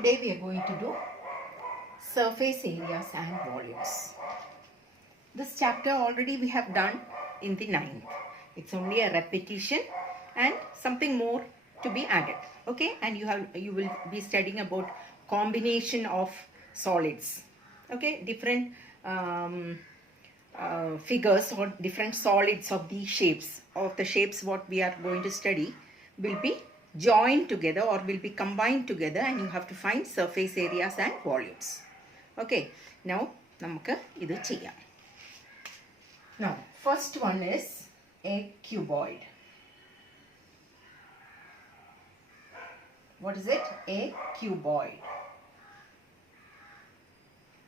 Today we are going to do surface areas and volumes. This chapter already we have done in the 9th. It's only a repetition and something more to be added. Okay, and you will be studying about combination of solids. Okay, different figures or different solids of these shapes, of the shapes what we are going to study will be joined together or will be combined together, and you have to find surface areas and volumes. Okay, now നമുക്ക് ഇത് ചെയ്യാം. Now first one is a cuboid. What is it? A cuboid.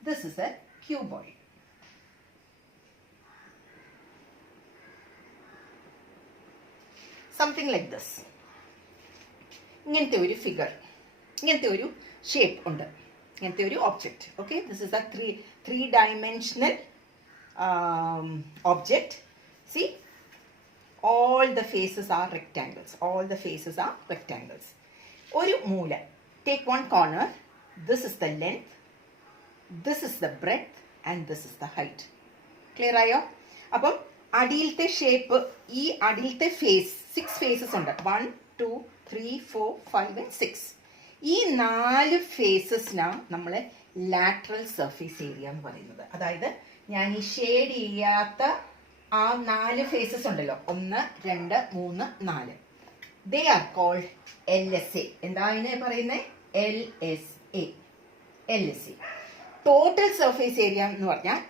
This is a cuboid. Something like this. ഇങ്ങനത്തെ ഒരു ഫിഗർ, ഇങ്ങനത്തെ ഒരു ഷേപ്പ് ഉണ്ട്, ഇങ്ങനത്തെ ഒരു object. Okay, this is A three dimensional object. C, all the faces are rectangles. All the faces are rectangles. ഒരു മൂല, take one corner. This is the length, this is the breadth, and this is the height. Clear ആയോ? അപ്പം അടിയിലത്തെ ഷേപ്പ്, ഈ അടിയിലത്തെ ഫേസ് 6 ഫേസസ് ഉണ്ട്. 1 2 3 4 5 and 6. ഈ 4 ഫേസസിനാണ് നമ്മൾ ലാറ്ററൽ സർഫേസ് ഏരിയ എന്ന് പറയുന്നത്. അതായത് ഞാൻ ഈ ഷെയ്ഡ് ചെയ്യാത്ത ആ 4 ഫേസസ് ഉണ്ടല്ലോ, 1 2 3 4, ദേ ആർ കോൾഡ് LSA. എന്താ അതിനെ പറയുന്നത്? LSA. LSA. Total surface area എന്ന് പറഞ്ഞാൽ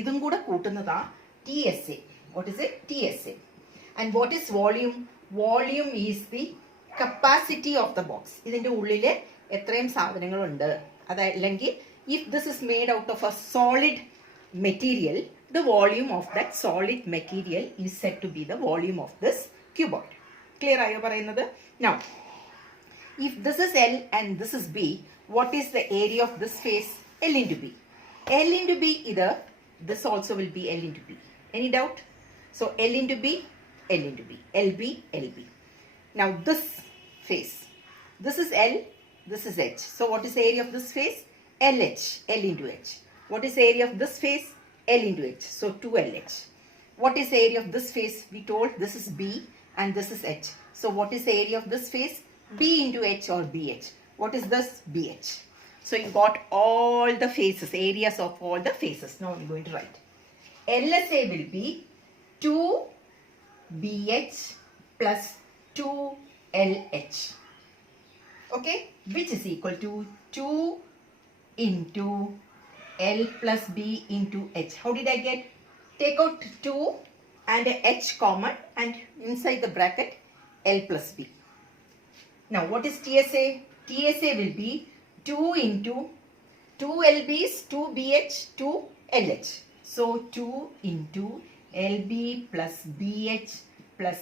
ഇതും കൂടെ കൂട്ടുന്നതാ TSA. What is it? TSA. And what is volume? Volume is the capacity of the box. ഇതിൻ്റെ ഉള്ളിൽ എത്രയും സാധനങ്ങളുണ്ട്. അതല്ലെങ്കിൽ if this is made out of a solid material, the volume of that solid material is said to be the volume of this cuboid. Clear ആയോ പറയുന്നത്? Now, if this is L and this is B, what is the area of this face? L into B. L into B, either this also will be L into B. Any doubt? So L into B, L into B, LB, LB. Now this face, this is L, this is H. So what is the area of this face? LH, L into H. What is the area of this face? L into H. So 2LH. What is the area of this face? We told this is B and this is H. So what is the area of this face? B into H or BH. What is this? BH. So you got all the faces, areas of all the faces. Now you're going to write. LSA will be 2BH plus 2LH. Okay, which is equal to 2 into L plus B into H. How did I get? Take out 2 and H common, and inside the bracket L plus B. Now what is TSA? TSA will be 2 into 2LB is 2BH, 2LH. So 2 into LB plus BH plus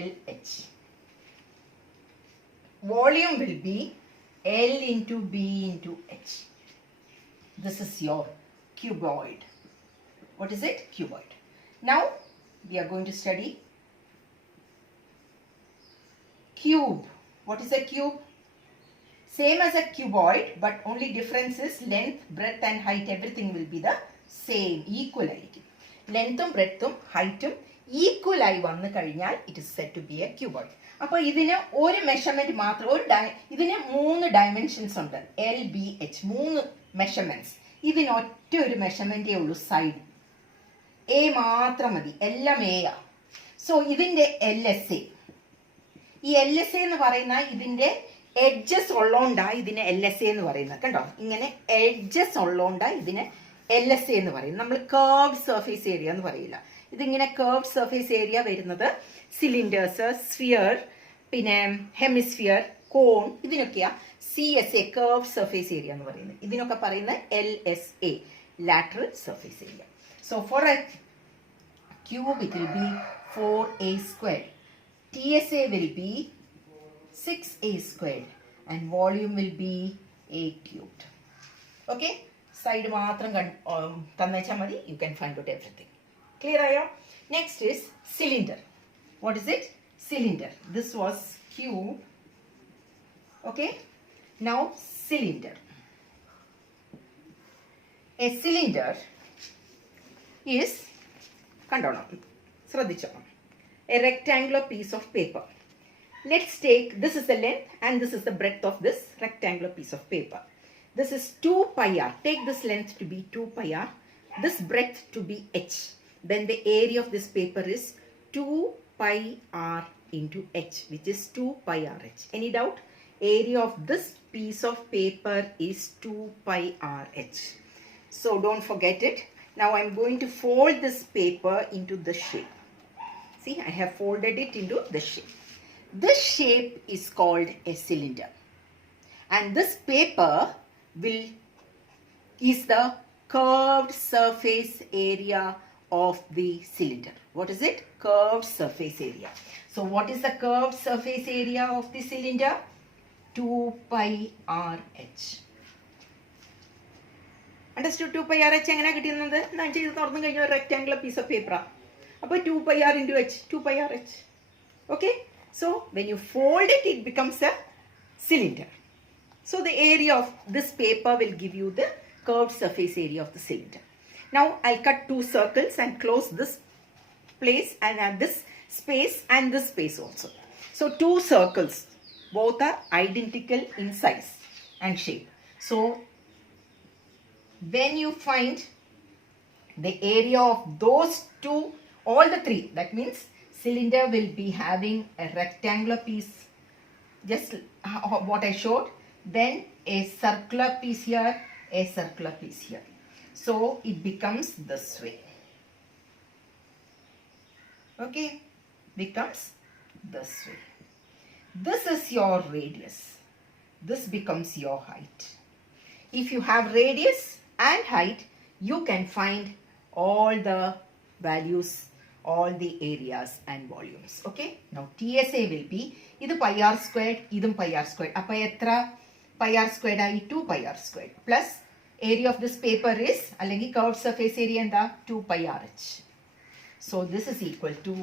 LH. Volume will be L into B into H. This is your cuboid. What is it? Cuboid. Now we are going to study cube. What is a cube? Same as a cuboid, but only difference is length, breadth and height. Everything will be the same, equal ആയിരിക്കും. ലെങ്ത്തും ബ്രെഡ്ത്തും ഹൈറ്റും ഈക്വൽ ആയി വന്നു കഴിഞ്ഞാൽ it is set to be a cuboid. അപ്പോൾ ഇതിന് ഒരു മെഷർമെന്റ് മാത്രം, ഇതിന് 3 ഡയമെൻഷൻസ് ഉണ്ട്. LBH 3 മെഷർമെന്റ്സ്. ഇതിന് ഒറ്റ ഒരു മെഷർമെന്റേ ഉള്ളൂ, സൈഡ് A മാത്രം മതി, എല്ലാം A ആ. സോ ഇതിന്റെ LSA, ഈ LSA എന്ന് പറയുന്ന ഇതിന്റെ എഡ്ജസ് ഉള്ളോണ്ടാ ഇതിന് LSA എന്ന് പറയുന്നത്. കണ്ടോ, ഇങ്ങനെ എഡ്ജസ് ഉള്ളോണ്ടാ ഇതിന് LSA എന്ന് പറയും. നമ്മൾ കർവ്ഡ് സർഫേസ് ഏരിയ എന്ന് പറയില്ല. ഇതിങ്ങനെ കർവ്ഡ് സർഫേസ് ഏരിയ വരുന്നത് സിലിണ്ടേഴ്സ്, സ്ഫിയർ, പിന്നെ ഹെമിസ്ഫിയർ, കോൺ, ഇതിനൊക്കെയാ CSA കർവ്ഡ് സർഫേസ് ഏരിയ എന്ന് പറയുന്നത്. ഇതിനൊക്കെ പറയുന്നത് LSA lateral surface area. So for a cube it will be 4A squared. TSA will be 6A squared and volume will be A cubed. Okay, side മാത്രം തന്നേച്ചാൽ മതി, you can find out everything. Clear ആയോ? Next is cylinder. What is it? Cylinder. This was cube. Okay, Now cylinder. A cylinder is a rectangular piece of paper. Let's take, this is the length and this is the breadth of this rectangular piece of paper. This is 2 pi r. Take this length to be 2 pi r, this breadth to be h. Then the area of this paper is 2 pi r into h, which is 2 pi r h. Any doubt? Area of this piece of paper is 2 pi r h. So don't forget it. Now I'm going to fold this paper into this shape. See, I have folded it into this shape. This shape is called a cylinder. And this paper is the curved surface area of the cylinder. What is it? Curved surface area. So what is the curved surface area of the cylinder? 2 pi r h. Understood? 2 pi r h എങ്ങനെ കിട്ടുന്നത്? ഇത് തുറന്നു കഴിഞ്ഞ ഒരു rectangular piece of paper. അപ്പോൾ 2 pi r into h, 2 pi r h. Okay? So when you fold it, it becomes a cylinder. So the area of this paper will give you the curved surface area of the cylinder. Now I'll cut 2 circles and close this place and add this space and this space also. So 2 circles, both are identical in size and shape. So when you find the area of those 2, all the 3, that means cylinder will be having a rectangular piece, just what I showed, then a circular piece here, a circular piece here. So it becomes this way. Okay, becomes this way. This is your radius. This becomes your height. If you have radius and height, you can find all the values, all the areas and volumes. Okay, now TSA will be idu pi r squared, idum pi r squared. Appa etra pi r squared ai 2 pi r squared plus area of this paper is allengi curved surface area enda 2 pi r h. So this is equal to,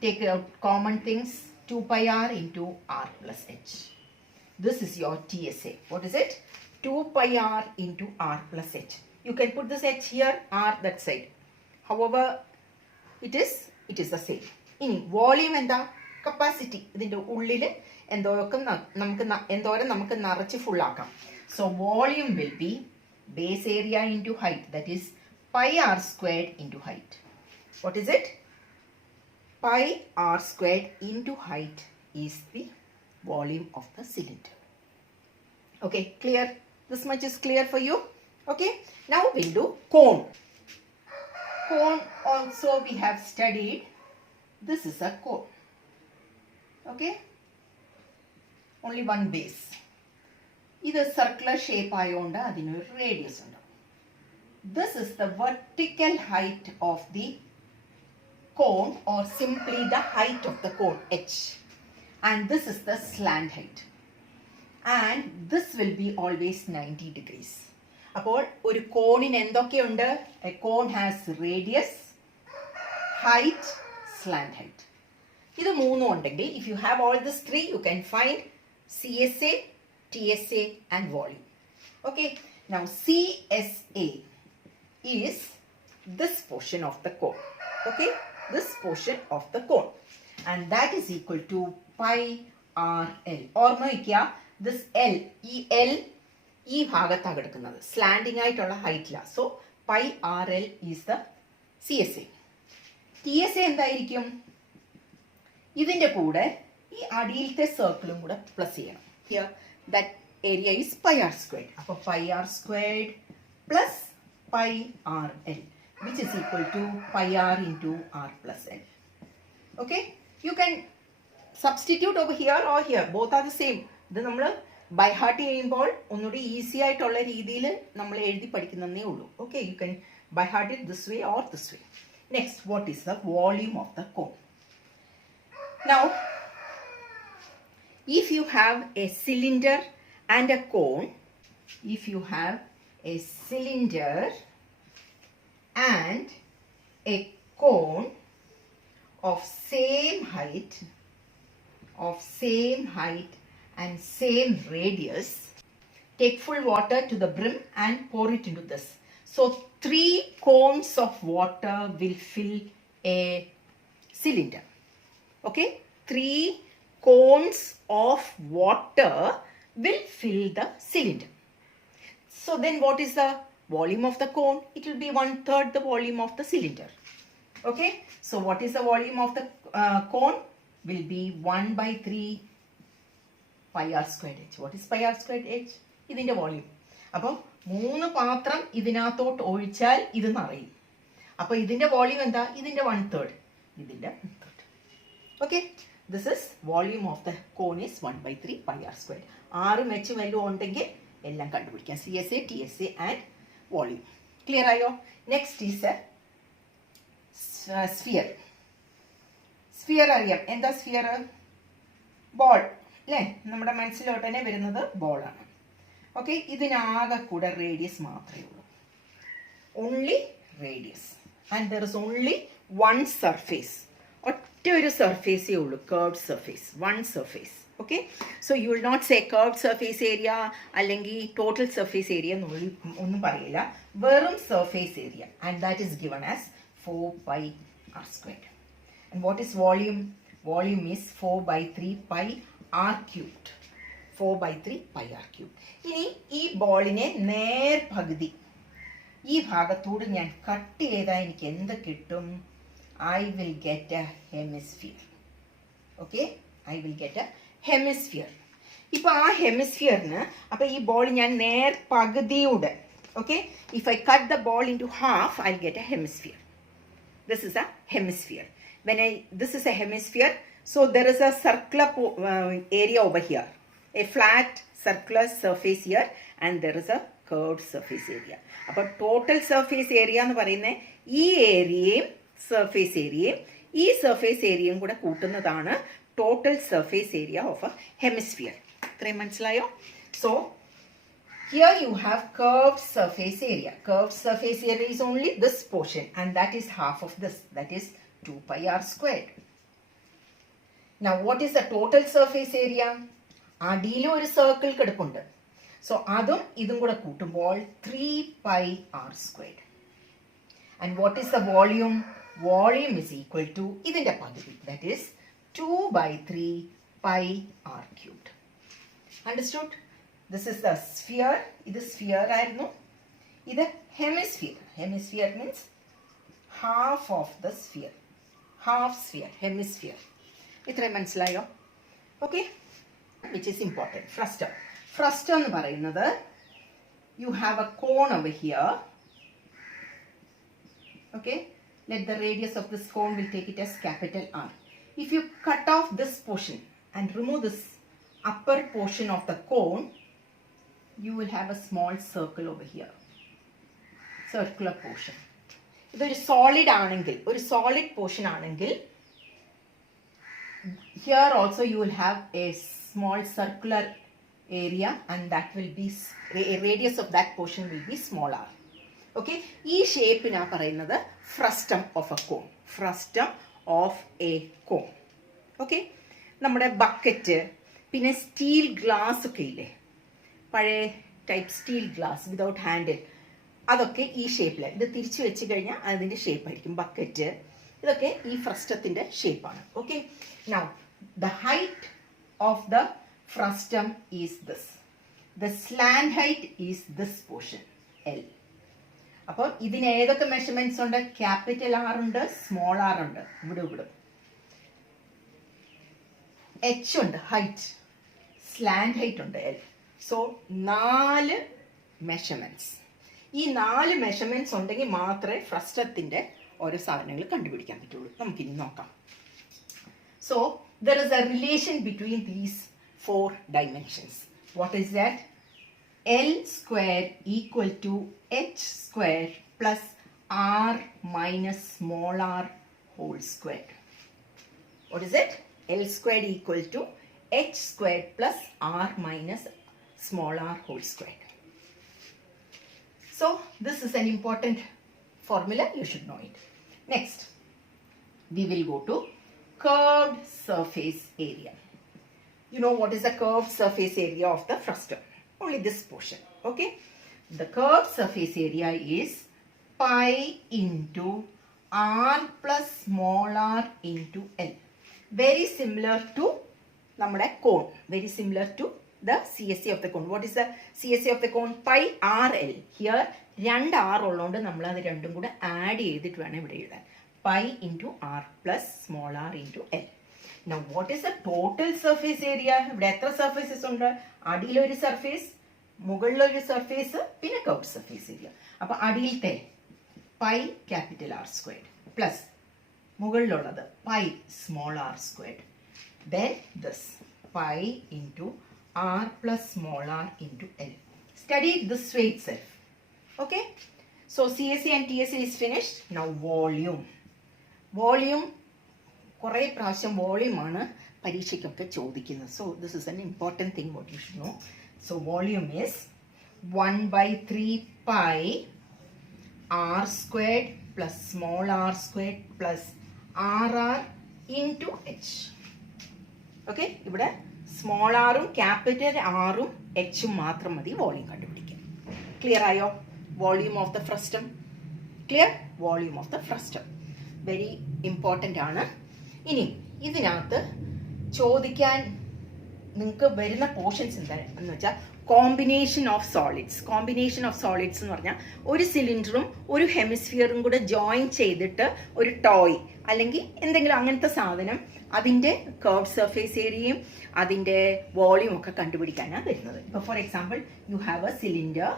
take out common things, 2 pi r into r plus h. This is your TSA. What is it? 2 pi r into r plus h. You can put this h here, r that side. However, it is the same. ഇനി volume എന്താ? Capacity. ഇതിൻ്റെ ഉള്ളിൽ എന്തോരം നമുക്ക് നിറച്ച് ഫുള്ളാക്കാം. So volume will be base area into height, that is pi r squared into height. What is it? Pi r squared into height is the volume of the cylinder. Okay, clear? This much is clear for you? Okay, now we'll do cone. Cone also we have studied. This is a cone. Okay, only one base. This is circular shape ayonda adinu radius undu. This is the vertical height of the cone, or simply the height of the cone, h, and this is the slant height, and this will be always 90 degrees. അപ്പോൾ ഒരു കോണിന് എന്തൊക്കെയുണ്ട്? A cone has radius, height, slant height. ഇത് മൂന്നും ഉണ്ടെങ്കിൽ, if you have all this 3, you can find CSA, TSA and volume. Okay, now CSA is this portion of the cone. Okay, this portion of the cone, and that is equal to pi RL. ഓർമ്മ വയ്ക്കുക, this L, ഈ ഭാഗത്താണ് കിടക്കുന്നത്, slanting ആയിട്ടുള്ള ഹൈറ്റില. So pi r l is the CSA. TSA എന്തായിരിക്കും? ഇതിൻ്റെ കൂടെ ഈ അടിയിലത്തെ സർക്കിളും കൂടെ പ്ലസ് ചെയ്യണം. Here that area is pi r squared. അപ്പോൾ pi r squared plus pi r l, which is equal to pi r into r plus l. Okay, you can substitute over here or here, both are the same. ഇത് നമ്മൾ by heart ചെയ്യുമ്പോൾ ഒന്നുകൂടി ഈസി ആയിട്ടുള്ള രീതിയിൽ നമ്മൾ എഴുതി പഠിക്കുന്നതേ ഉള്ളൂ. Okay, you can by heart it this way or this way. Next, what is the volume of the cone? Now, if you have a cylinder and a cone, if you have a cylinder and a cone of same height and same radius, take full water to the brim and pour it into this. So 3 cones of water will fill a cylinder. Okay, 3 cones of water will fill the cylinder. So then what is the volume of the cone? It will be 1/3 the volume of the cylinder. Okay, so what is the volume of the cone? Will be 1/3 pi r squared h. What is pi r squared h? ഇതിൻ്റെ വോളിയം. അപ്പം 3 പാത്രം ഇതിനകത്തോട്ട് ഒഴിച്ചാൽ ഇത് നിറയും. അപ്പോൾ ഇതിൻ്റെ വോളിയം എന്താ? ഇതിൻ്റെ 1/3, ഇതിൻ്റെ 1/3. Okay, this is volume of the cone is 1/3 pi r squared. 6 മെച്ച് വല്ലതും ഉണ്ടെങ്കിൽ എല്ലാം കണ്ടുപിടിക്കാം. CSA, TSA and volume. Clear ആയോ? Next is a sphere. Sphere അറിയാം. എന്താ സ്ഫിയർ? ബോൾ അല്ലേ? നമ്മുടെ മനസ്സിലോട്ട് തന്നെ വരുന്നത് ബോളാണ്. ഓക്കെ, ഇതിനാകെ കൂടെ റേഡിയസ് മാത്രമേ ഉള്ളൂ. Only radius and there is only one surface. ഒറ്റ ഒരു സർഫേസേ ഉള്ളൂ, curved surface, one surface. Okay, so you will not say curved surface area അല്ലെങ്കിൽ ടോട്ടൽ സർഫേസ് ഏരിയ ഒന്നും പറയില്ല. വെറും surface area and that is given as 4 pi r squared. And what is volume? Volume is 4/3 pi r cubed. 4/3 pi r cubed. ഇനി ഈ ബോളിനെ നേർ പകുതി ഈ ഭാഗത്തോട് ഞാൻ കട്ട് ചെയ്താൽ എനിക്ക് എന്ത് കിട്ടും? I will get a hemisphere. Okay, I will get a hemisphere. ഇപ്പോൾ ആ ഹെമിസ്ഫിയറിന് അപ്പോൾ ഈ ബോൾ ഞാൻ നേർ പകുതിയുടെ, okay, if I cut the ball into half, I'll get a hemisphere. This is a hemisphere. This is a hemisphere, so there is a circular area over here, a flat circular surface here, and there is a curved surface area. അപ്പോൾ total surface area എന്ന് പറയുന്നത് ഈ ഏരിയയും സർഫേസ് ഏരിയയും ഈ surface ഏരിയയും കൂടെ കൂട്ടുന്നതാണ് total surface area of a hemisphere. ഇത്രയും മനസ്സിലായോ? So here you have curved surface area. Curved surface area is only this portion, and that is half of this, that is 2 pi r squared. Now what is the total surface area? അടിയിൽ ഒരു സർക്കിൾ കിടപ്പുണ്ട്. സോ അതും ഇതും കൂടെ കൂട്ടുമ്പോൾ 3 pi r squared. And what is the volume? Volume is equal to ഇതിൻ്റെ പകുതി, that is 2/3 pi r cubed. Understood? This is the sphere. ഇത് sphere ആയിരുന്നു. ഇത് hemisphere. Hemisphere means half of the sphere. Half sphere, hemisphere. ഇത്രയും മനസ്സിലായോ? Okay, which is important. Frustum. Frustum എന്ന് പറയുന്നത് you have a cone over here. Okay, let the radius of this cone, will take it as capital R. If you cut off this portion and remove this upper portion of the cone, you will have a small circle over here, circular portion. ഇതൊരു സോളിഡ് ആണെങ്കിൽ, ഒരു solid portion ആണെങ്കിൽ, here also you will have a small circular area, and that will be radius of that portion will be smaller. Okay, ഈ ഷേപ്പിനാ പറയുന്നത് frustum of a cone. Frustum of a cone. Okay, നമ്മുടെ bucket, പിന്നെ steel glass ഒക്കെ ഇല്ലേ, പഴയ type steel glass without handle, അതൊക്കെ ഈ ഷേപ്പിൽ, ഇത് തിരിച്ചു വെച്ച് കഴിഞ്ഞാൽ അതിൻ്റെ ഷേപ്പായിരിക്കും. ബക്കറ്റ്, ഇതൊക്കെ ഈ ഫ്രസ്റ്റത്തിൻ്റെ ഷേപ്പാണ്. Okay, now the height of the frustum is this. The slant height is this portion L. അപ്പോൾ ഇതിന് ഏതൊക്കെ മെഷർമെന്റ്സ് ഉണ്ട്? ക്യാപിറ്റൽ ആർ ഉണ്ട്, സ്മോൾ ആർ ഉണ്ട്, ഇവിടെ H ഉണ്ട്, ഹൈറ്റ്, സ്ലാൻഡ് ഹൈറ്റ് ഉണ്ട് L. So 4 measurements. ഈ 4 മെഷർമെന്റ്സ് ഉണ്ടെങ്കിൽ മാത്രമേ ഫ്രസ്റ്റത്തിന്റെ ഓരോ സാധനങ്ങൾ കണ്ടുപിടിക്കാൻ പറ്റുള്ളൂ. നമുക്കിനി നോക്കാം. So there is a relation between these 4 dimensions. What is that? L square equal to H square plus R minus small r whole square. What is it? L square equal to H square plus R minus small r whole square. So this is an important formula, you should know it. Next, we will go to curved surface area. You know what is the curved surface area of the frustum? only this portion. Okay, the curved surface area is pi into r plus small r into L. Very similar to നമ്മുടെ cone, very similar to the CSA of the cone. What is the CSA of the cone? Pi RL. Here രണ്ട് R ഉള്ളതുകൊണ്ട് നമ്മൾ അത് രണ്ടും കൂടെ ആഡ് ചെയ്തിട്ട് വേണം ഇവിടെ എഴുതാൻ. Pi into R plus small r into L. Now what is the total surface area? ഇവിടെ എത്ര സർഫേസസ് ഉണ്ട്? അടിയിലൊരു സർഫേസ്, മുകളിലൊരു സർഫേസ്, പിന്നെ കർവ്ഡ് സർഫേസ് ഏരിയ. അപ്പോൾ അടിയിലത്തെ pi capital R squared plus മുകളിലുള്ളത് pi small r squared. Then this pi into r plus small r into L. Study it this way itself. Okay, so CSA and TSA is finished. Now volume. Volume കുറേ പ്രാവശ്യം വോളിയം ആണ് പരീക്ഷയ്ക്കൊക്കെ ചോദിക്കുന്നത്. So this is an important thing what you should know. So volume is 1/3 pi r squared plus small r squared plus rr into h. Okay, ഇവിടെ സ്മോൾ ആറും ക്യാപിറ്റൽ ആറും എച്ചും മാത്രം മതി വോളിയം കണ്ടുപിടിക്കാൻ. ക്ലിയർ ആയോ? Volume of the frustum. Clear? Volume of the frustum very important ആണ്. ഇനി ഇതിനകത്ത് ചോദിക്കാൻ നിങ്ങൾക്ക് വരുന്ന പോർഷൻസ് എന്താണെന്ന് വെച്ചാൽ combination of solids. Combination of solids എന്ന് പറഞ്ഞാൽ ഒരു സിലിണ്ടറും ഒരു ഹെമിസ്ഫിയറും കൂടെ ജോയിൻ ചെയ്തിട്ട് ഒരു ടോയ് അല്ലെങ്കിൽ എന്തെങ്കിലും അങ്ങനത്തെ സാധനം, അതിൻ്റെ കർവ്ഡ് സർഫേസ് ഏരിയയും അതിൻ്റെ വോളിയം ഒക്കെ കണ്ടുപിടിക്കാനാണ് വരുന്നത്. ഇപ്പോൾ for example you have a cylinder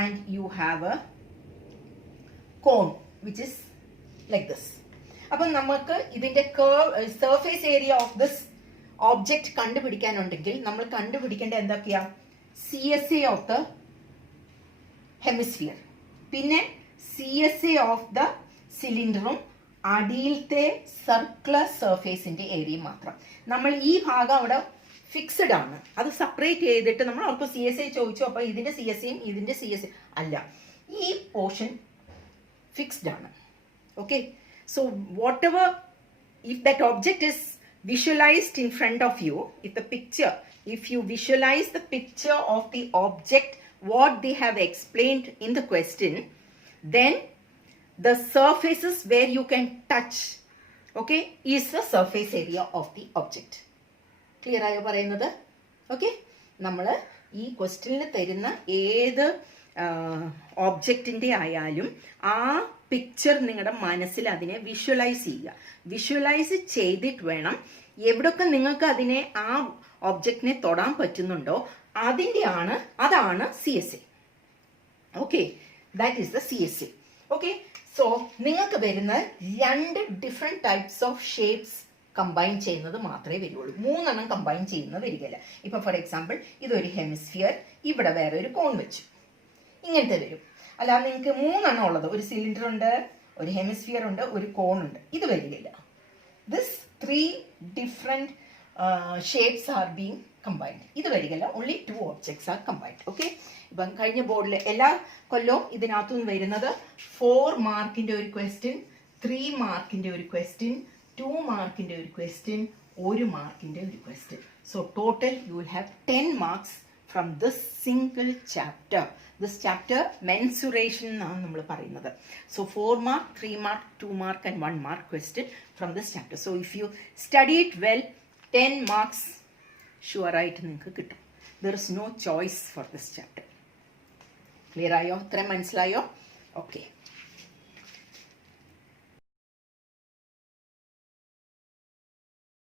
and you have a cone which is like this. അപ്പം നമുക്ക് ഇതിൻ്റെ surface area of this object കണ്ടുപിടിക്കാനുണ്ടെങ്കിൽ നമ്മൾ കണ്ടുപിടിക്കേണ്ട എന്തൊക്കെയാ? CSA ഓഫ് ദ ഹെമിസ്ഫിയർ, പിന്നെ CSA ഓഫ് ദ സിലിണ്ടറും അടിയിലത്തെ സർക്കുലർ സർഫേസിന്റെ ഏരിയ മാത്രം. നമ്മൾ ഈ ഭാഗം അവിടെ ഫിക്സഡ് ആണ്, അത് സെപ്പറേറ്റ് ചെയ്തിട്ട് നമ്മൾ അവർക്ക് CSA ചോദിച്ചു, അപ്പോൾ ഇതിന്റെ CSAയും ഇതിന്റെ CSA അല്ല, ഈ പോർഷൻ ഫിക്സ്ഡ് ആണ്. Okay, so what ever if that object is visualized in front of you, if you visualize the picture of the object what they have explained in the question, then the surfaces where you can touch, okay, is the surface area of the object. Clear ആയോ പറയുന്നത്? ഓക്കെ, നമ്മൾ ഈ ക്വസ്റ്റ്യനിൽ തരുന്ന ഏത് ഓബ്ജക്റ്റിൻ്റെ ആയാലും ആ പിക്ചർ നിങ്ങളുടെ മനസ്സിൽ അതിനെ വിഷ്വലൈസ് ചെയ്യുക. വിഷ്വലൈസ് ചെയ്തിട്ട് വേണം എവിടൊക്കെ നിങ്ങൾക്ക് അതിനെ ആ ഒബ്ജക്റ്റിനെ തൊടാൻ പറ്റുന്നുണ്ടോ അതാണ് CSA. Okay, that is the CSA. Okay, so നിങ്ങൾക്ക് വരുന്ന രണ്ട് different types of shapes combine ചെയ്യുന്നത് മാത്രമേ വരുള്ളൂ. മൂന്നെണ്ണം കമ്പൈൻ ചെയ്യുന്നത് വരികയില്ല. ഇപ്പം ഫോർ എക്സാമ്പിൾ ഇതൊരു ഹെമിസ്ഫിയർ, ഇവിടെ വേറെ ഒരു കോൺ വെച്ചു, ഇങ്ങനത്തെ വരും. അല്ലാതെ നിങ്ങൾക്ക് മൂന്നെണ്ണം ഉള്ളത്, ഒരു സിലിണ്ടർ ഉണ്ട്, ഒരു ഹെമിസ്ഫിയർ ഉണ്ട്, ഒരു കോൺ ഉണ്ട്, ഇത് വരികയില്ല. ദിസ് 3 different shapes are being combined. ഇത് വരികയില്ല, only 2 objects are combined. ഓക്കെ, ഇപ്പം കഴിഞ്ഞ ബോർഡിൽ എല്ലാ കൊല്ലവും ഇതിനകത്തുനിന്ന് വരുന്നത് 4 മാർക്കിൻ്റെ ഒരു ക്വസ്റ്റ്യൻ, 3 മാർക്കിൻ്റെ ഒരു ക്വസ്റ്റ്യൻ, 2 മാർക്കിൻ്റെ ഒരു ക്വസ്റ്റ്യൻ, 1 മാർക്കിൻ്റെ ഒരു question. So total you will have 10 marks from this single chapter. This chapter mensuration എന്നാണ് നമ്മൾ പറയുന്നത്. So 4 mark, 3 mark, 2 mark and 1 mark question from this chapter. So if you study it well, 10 marks sure ആയിട്ട് നിങ്ങൾക്ക് കിട്ടും. There is no choice for this chapter. Clear ആയോ? ഇത്രയും മനസ്സിലായോ? Okay.